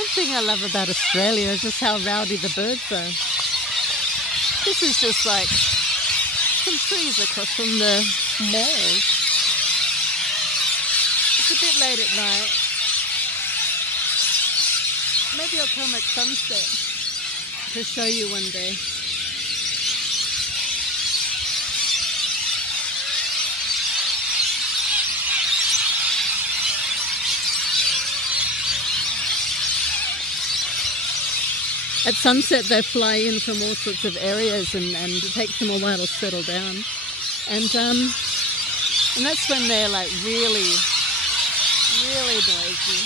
One thing I love about Australia is just how rowdy the birds are. This is just like some trees across from the mall. It's a bit late at night. Maybe I'll come at sunset to show you one day. At sunset they fly in from all sorts of areas and it takes them a while to settle down. And that's when they're like really, really noisy.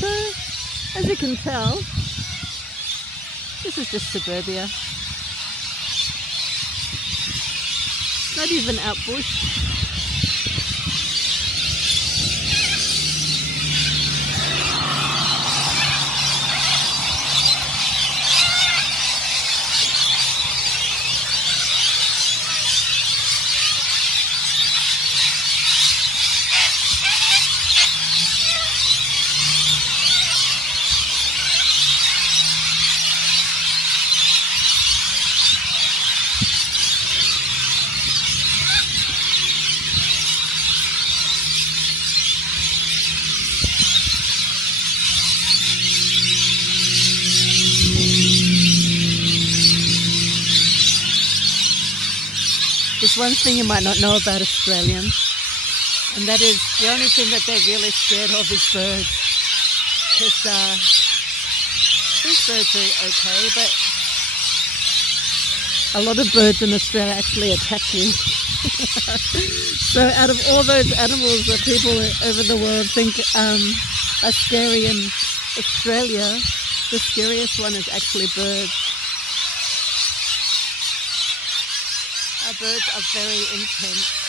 So, as you can tell, this is just suburbia. Not even out bush. There's one thing you might not know about Australians, and that is the only thing that they're really scared of is birds. Because these birds are okay, but a lot of birds in Australia actually attack you. So out of all those animals that people over the world think are scary in Australia, the scariest one is actually birds. Our birds are very intense.